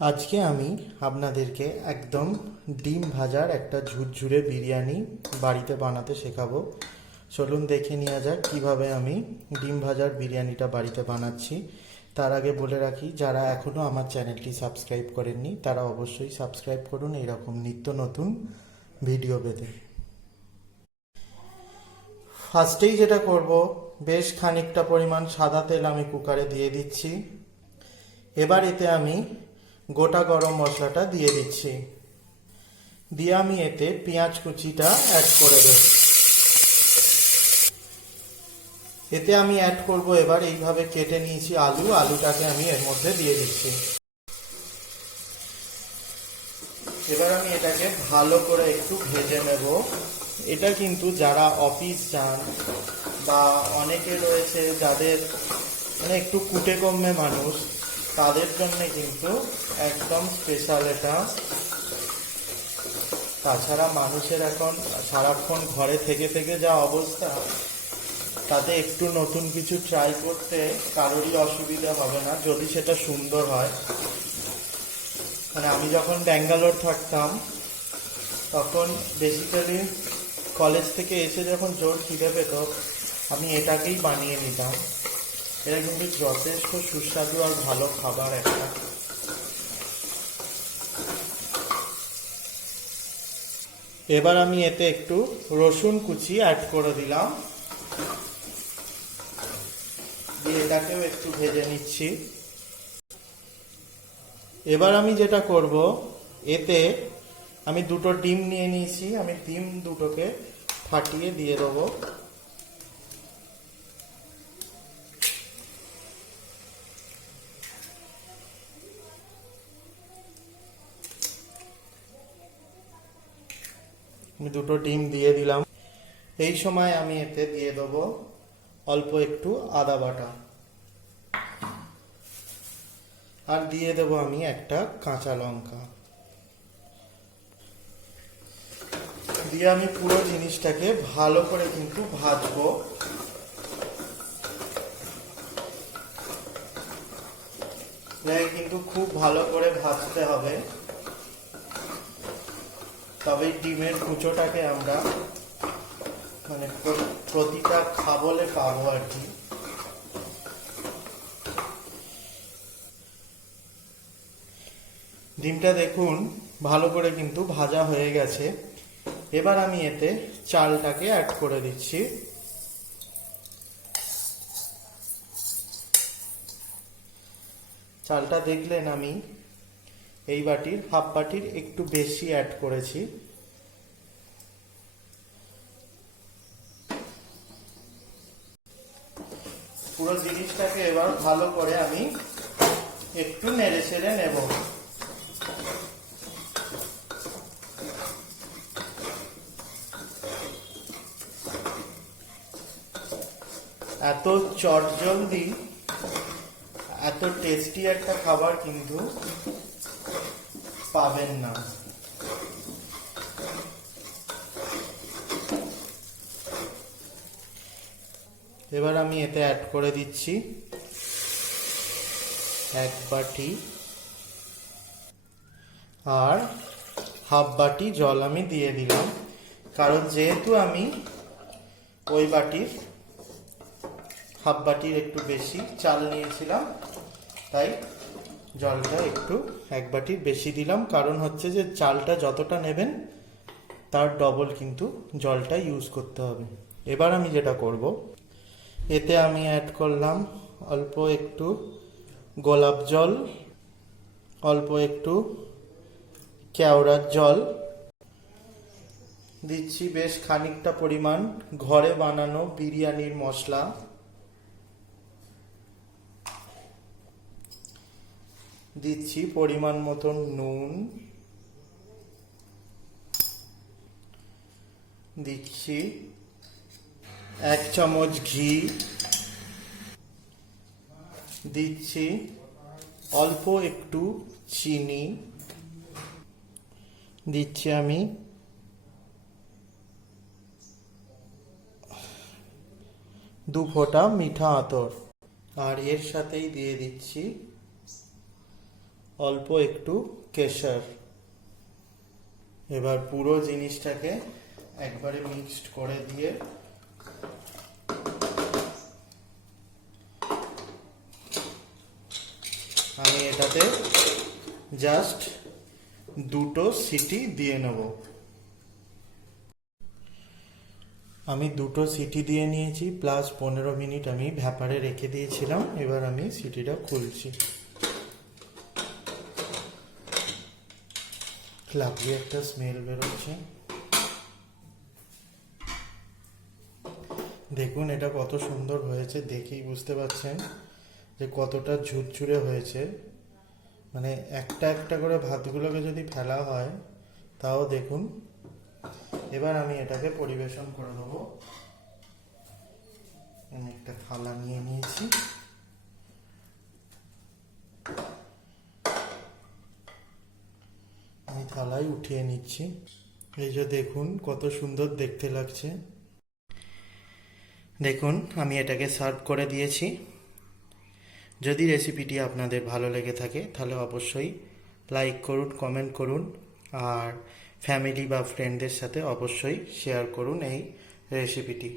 আজকে আমি আপনাদেরকে একদম ডিম ভাজার একটা ঝুরঝুরে বিরিয়ানি বাড়িতে বানাতে শেখাবো। চলুন দেখে নেওয়া যাক কীভাবে আমি ডিম ভাজার বিরিয়ানিটা বাড়িতে বানাচ্ছি। তার আগে বলে রাখি, যারা এখনও আমার চ্যানেলটি সাবস্ক্রাইব করেননি, তারা অবশ্যই সাবস্ক্রাইব করুন এইরকম নিত্য নতুন ভিডিও পেতে। ফার্স্টেই যেটা করব, বেশ খানিকটা পরিমাণ সাদা তেল আমি কুকারে দিয়ে দিচ্ছি। এবার এতে আমি গোটা গরম মশলাটা দিয়ে দিচ্ছি। দিয়ে আমি এতে পেঁয়াজ কুচিটা অ্যাড করে দেব। এতে আমি অ্যাড করব এবার এইভাবে কেটে নিয়েছি আলু। আলুটাকে আমি এর মধ্যে দিয়ে দিচ্ছি। এবার আমি এটাকে ভালো করে একটু ভেজে নেব। এটা কিন্তু যারা অফিস যান বা অনেকে রয়েছে যাদের মানে একটু কুটে কমে মানুষ তাদের জন্য কিন্তু একদম স্পেশাল এটা। তাছাড়া মানুষের এখন সারাক্ষণ ঘরে থেকে থেকে যা অবস্থা, তাতে একটু নতুন কিছু ট্রাই করতে কারোরই অসুবিধা হবে না, যদি সেটা সুন্দর হয়। মানে আমি যখন ব্যাঙ্গালোর থাকতাম, তখন বেসিক্যালি কলেজ থেকে এসে যখন জোর খিদে পেত, আমি এটাকেই বানিয়ে নিতাম। এটা কিন্তু যথেষ্ট সুস্বাদু আর ভালো খাবার একটা। এবার আমি এতে একটু রসুন কুচি অ্যাড করে দিলাম। দিয়ে এটাকেও একটু ভেজে নিচ্ছি। এবার আমি যেটা করব, এতে আমি দুটো ডিম নিয়ে নিয়েছি। আমি ডিম দুটোকে ফাটিয়ে দিয়ে দেবো। আমি দুটো ডিম দিয়ে দিলাম। এই সময় আমি এতে দিয়ে দেবো অল্প একটু আদা বাটা। আর দিয়ে দেবো আমি একটা কাঁচা লঙ্কা। দিয়ে আমি পুরো জিনিসটাকে ভালো করে কিন্তু ভাজবো। কিন্তু খুব ভালো করে ভাজতে হবে। তবে ডিমের কুচোটাকে আমরা মানে প্র- প্রতিটা খাবলে পাবো আর কি। ডিমটা দেখুন, ভালো করে কিন্তু ভাজা হয়ে গেছে। এবার আমি এতে চালটাকে অ্যাড করে দিচ্ছি। চালটা দেখলেন আমি এই বাটির হাফ বাটির একটু বেশি অ্যাড করেছি। পুরো জিনিসটাকে এবার ভালো করে আমি একটু নেড়ে ছেড়ে নেব। এত চটজলদি, এত টেস্টি একটা খাবার কিন্তু পাবেন না। এবার আমি এতে অ্যাড করে দিচ্ছি এক বাটি আর হাফ বাটি জল আমি দিয়ে দিলাম। কারণ যেহেতু আমি ওই বাটির হাফ বাটির একটু বেশি চাল নিয়েছিলাম, তাই জলটা একটু, এক বাটির বেশি দিলাম। কারণ হচ্ছে যে চালটা যতটা নেবেন, তার ডবল কিন্তু জলটা ইউজ করতে হবে। এবার আমি যেটা করব, এতে আমি অ্যাড করলাম অল্প একটু গোলাপ জল, অল্প একটু কেওড়ার জল। দিচ্ছি বেশ খানিকটা পরিমাণ। ঘরে বানানো বিরিয়ানির মশলা। দিচ্ছি পরিমাণ মতন নুন। দিচ্ছি এক চামচ ঘি। দিচ্ছি অল্প একটু চিনি। দিচ্ছি আমি দু ফোঁটা মিঠা আতর। আর এর সাথেই দিয়ে দিচ্ছি অল্প একটু কেশর। এবার পুরো জিনিসটাকে একবারে মিক্সড করে দিয়ে আমি এটাতে জাস্ট দুটো সিটি দিয়ে নেব। আমি দুটো সিটি দিয়ে নিয়েছি, প্লাস পনেরো মিনিট আমি ভ্যাপারে রেখে দিয়েছিলাম, এবার আমি সিটিটা খুলছি। লাভলি একটা স্মেল বেরোচ্ছে দেখুন, এটা কত সুন্দর হয়েছে, দেখেই বুঝতে পারছেন যে কতটা ঝুরঝুরে হয়েছে। মানে একটা একটা করে ভাতগুলোকে যদি ফেলা হয়, তাও দেখুন। এবার আমি এটাকে পরিবেশন করে দেবো। আমি একটা থালা নিয়ে নিয়েছি আমি থালায় উঠিয়ে নিচ্ছি। এই যে দেখুন, কত সুন্দর দেখতে লাগছে। দেখুন, আমি এটাকে সার্ভ করে দিয়েছি। যদি রেসিপিটি আপনাদের ভালো লেগে থাকে, তাহলে অবশ্যই লাইক করুন, কমেন্ট করুন, আর ফ্যামিলি বা ফ্রেন্ডদের সাথে অবশ্যই শেয়ার করুন এই রেসিপিটি।